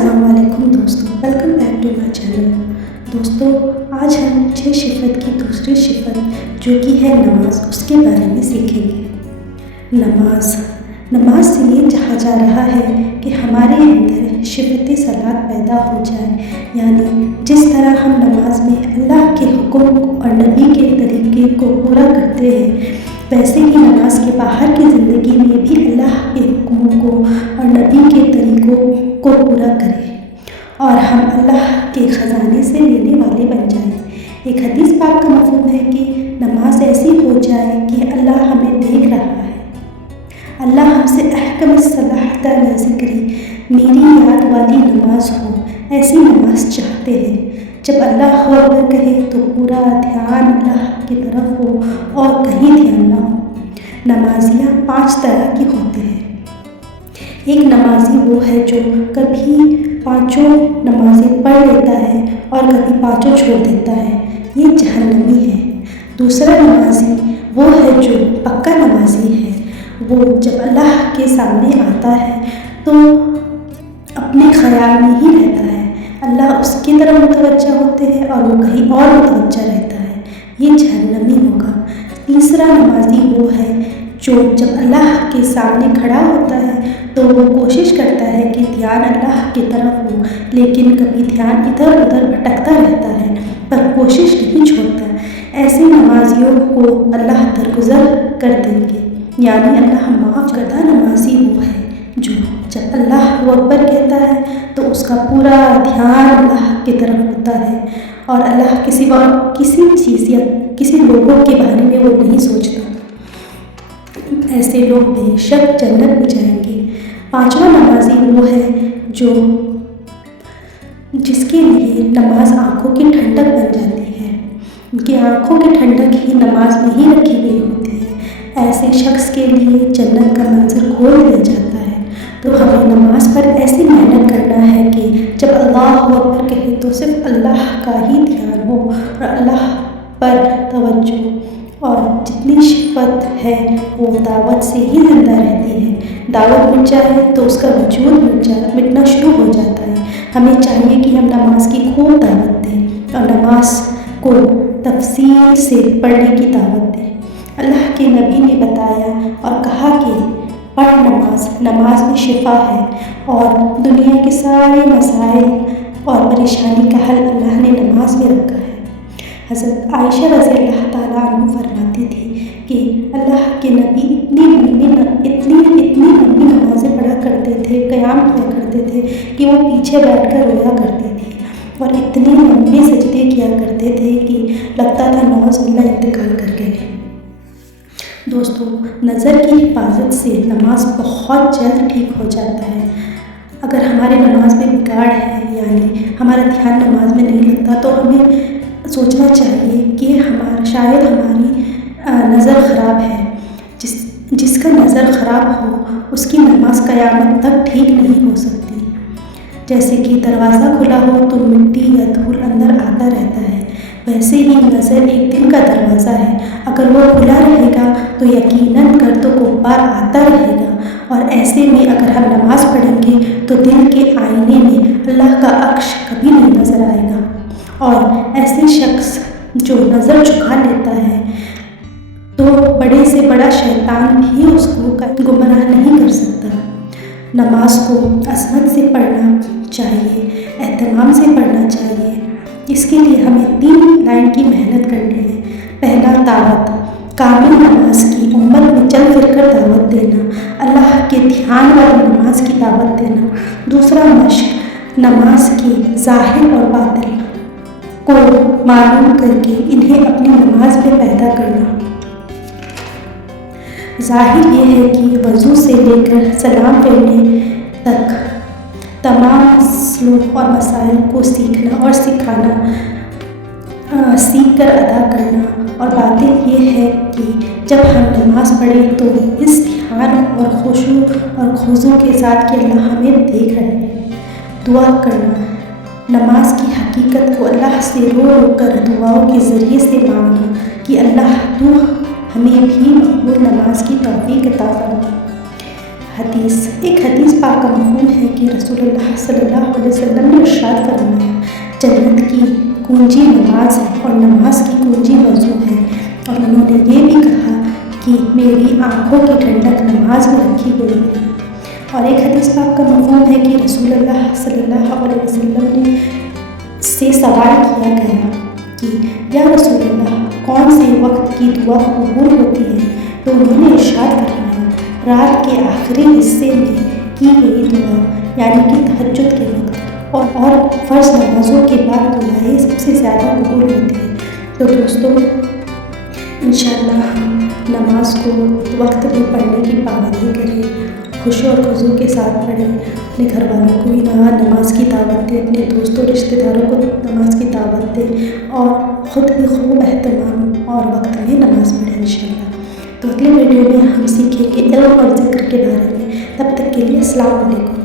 السلام علیکم دوستوں، welcome back to my channel. دوستوں، آج ہم 6 صفت کی دوسری صفت جو کہ ہے نماز، اس کے بارے میں سیکھیں گے۔ نماز سے یہ چاہا جا رہا ہے کہ ہمارے اندر صفت صلاۃ پیدا ہو جائے، یعنی جس طرح ہم نماز میں اللہ کے حکم اور نبی کے طریقے کو پورا کرتے ہیں، ویسے ہی نماز کے باہر کی زندگی میں بھی اللہ کے حکموں کو اور نبی کے طریقوں کو پورا کریں اور ہم اللہ کے خزانے سے لینے والے بن جائیں۔ ایک حدیث پاک کا مفہوم ہے کہ نماز ایسی ہو جائے کہ اللہ ہمیں دیکھ رہا ہے۔ اللہ ہم سے احکم الصلاۃ علی ذکری، میری یاد والی نماز ہو، ایسی نماز چاہتے ہیں۔ جب اللہ اکبر کہے تو پورا دھیان اللہ کی طرف ہو اور کہیں دھیان نہ ہو۔ نمازیاں 5 طرح کی ہوتے ہیں۔ ایک نمازی وہ ہے جو کبھی 5 نمازیں پڑھ لیتا ہے اور کبھی 5 چھوڑ دیتا ہے، یہ جہنمی ہے۔ دوسرا نمازی وہ ہے جو پکا نمازی ہے، وہ جب اللہ کے سامنے آتا ہے تو اپنے خیال میں ہی رہتا ہے، اللہ اس کی طرف متوجہ ہوتے ہیں اور وہ کہیں اور متوجہ رہتا ہے، یہ جہنمی ہوگا۔ تیسرا نمازی وہ ہے جو جب اللہ کے سامنے کھڑا ہوتا ہے تو وہ کوشش کرتا ہے کہ دھیان اللہ کی طرف ہو، لیکن کبھی دھیان ادھر ادھر بھٹکتا رہتا ہے پر کوشش نہیں چھوڑتا۔ ایسے نمازیوں کو اللہ درگزر کر دیں گے، یعنی اللہ معاف کرتا۔ نمازی وہ ہے جو جب اللہ اکبر کہتا ہے تو اس کا پورا دھیان اللہ کی طرف ہوتا ہے اور اللہ کسی چیز یا کسی لوگوں کے بارے میں وہ نہیں سوچتا۔ ایسے لوگ بے شک جنت میں جائیں گے۔ 5واں نمازی وہ ہے جس کے لیے نماز آنکھوں کی ٹھنڈک بن جاتی ہے، ان کی آنکھوں کی ٹھنڈک ہی نماز میں ہی رکھی گئی ہوتی ہے۔ ایسے شخص کے لیے جنت کا منظر کھول دیا جاتا ہے۔ تو ہمیں نماز پر ایسی محنت کرنا ہے کہ جب اللہ اکبر کہے تو صرف اللہ کا ہی دھیان ہو اور اللہ پر توجہ، اور جتنی صفت ہے وہ دعوت سے ہی زندہ رہتی ہے۔ دعوت مٹ جائے تو اس کا وجود مٹنا شروع ہو جاتا ہے۔ ہمیں چاہیے کہ ہم نماز کی خوب دعوت دیں اور نماز کو تفصیل سے پڑھنے کی دعوت دیں۔ اللہ کے نبی نے بتایا اور کہا کہ پڑھ نماز میں شفا ہے، اور دنیا کے سارے مسائل اور پریشانی کا حل اللہ نے نماز میں رکھا ہے۔ حضرت عائشہ رضی اللہ تعالیٰ عنہ فرماتی تھی کہ اللہ کے نبی اتنی لمبی نمازیں پڑھا کرتے تھے، قیام کیا کرتے تھے کہ وہ پیچھے بیٹھ کر رویا کرتی تھی، اور اتنے لمبے سجدے کیا کرتے تھے کہ لگتا تھا نعوذ باللہ انتقال کر گئے۔ دوستوں، نظر کی حفاظت سے نماز بہت جلد ٹھیک ہو جاتا ہے۔ اگر ہمارے نماز میں بگاڑ ہے، یعنی ہمارا دھیان نماز میں نہیں لگتا، تو ہمیں سوچنا چاہیے کہ شاید ہماری نظر خراب ہے۔ جس کا نظر خراب ہو اس کی نماز قیامت تک ٹھیک نہیں ہو سکتی۔ جیسے کہ دروازہ کھلا ہو تو مٹی یا دھول اندر آتا رہتا ہے، ویسے ہی نظر ایک دل کا دروازہ ہے، اگر وہ کھلا رہے گا تو یقیناً گرد و غبار آتا رہے گا، اور ایسے میں اگر ہم نماز پڑھیں گے تو دل کے آئینے میں اللہ کا عکس کبھی نہیں نظر آئے گا، اور ایسے شخص جو نظر جھکا لیتا ہے تو بڑے سے بڑا شیطان بھی اس کو گمراہ نہیں کر سکتا۔ نماز کو عظمت سے پڑھنا چاہیے، اہتمام سے پڑھنا چاہیے۔ اس کے لیے ہمیں 3 لائن کی محنت کرنی ہے۔ پہلا، دعوت، کامل نماز کی امت میں چل پھر کر دعوت دینا، اللہ کے دھیان والی نماز کی دعوت دینا۔ دوسرا، مشق، نماز کی ظاہر اور باطن کو معلوم کر کے انہیں اپنی نماز میں پیدا کرنا۔ ظاہر یہ ہے کہ وضو سے لے کر سلام پھیرنے تک تمام سلوک اور مسائل کو سیکھنا اور سکھانا، سیکھ کر ادا کرنا، اور باطن یہ ہے کہ جب ہم نماز پڑھیں تو اس دھیان اور خضوع کے ساتھ کہ اللہ ہمیں دیکھ رہے ہیں۔ دعا کرنا، نماز کی حقیقت کو اللہ سے رو کر دعاؤں کے ذریعے سے مانگنا کہ اللہ تو ہمیں بھی مقبول نماز کی توفیق عطا فرما۔ ایک حدیث پاک کا مفہوم ہے کہ رسول اللہ صلی اللہ علیہ وسلم نے ارشاد فرمایا جنت کی کنجی نماز ہے اور نماز کی کنجی وضو ہے، اور انہوں نے یہ بھی کہا کہ میری آنکھوں کی ٹھنڈک نماز میں رکھی گئی ہے۔ اور ایک حدیث پاک کا مفہوم ہے کہ رسول اللہ صلی اللہ علیہ وسلم نے سے سوال کیا گیا کہ یا رسول اللہ کون سے وقت کی دعا قبول ہوتی ہے، تو انہوں نے ارشاد فرمایا رات کے آخری حصے میں کی گئی دعا یعنی کہ تہجد کے وقت، اور فرض نمازوں کے بعد دعائیں سب سے زیادہ قبول ہوتی ہیں۔ تو دوستوں انشاءاللہ ہم نماز کو وقت میں پڑھنے کی پابندی کریں، خشوع اور خضوع کے ساتھ پڑھیں، اپنے گھر والوں کو بھی نماز کی دعوت دیں، اپنے دوستوں رشتہ داروں کو نماز کی دعوت دیں، اور خود بھی خوب اہتمام اور وقت میں نماز پڑھیں انشاءاللہ۔ تو اگلے ویڈیو میں ہم سیکھیں گے علم اور ذکر کے بارے میں۔ تب تک کے لیے السلام علیکم۔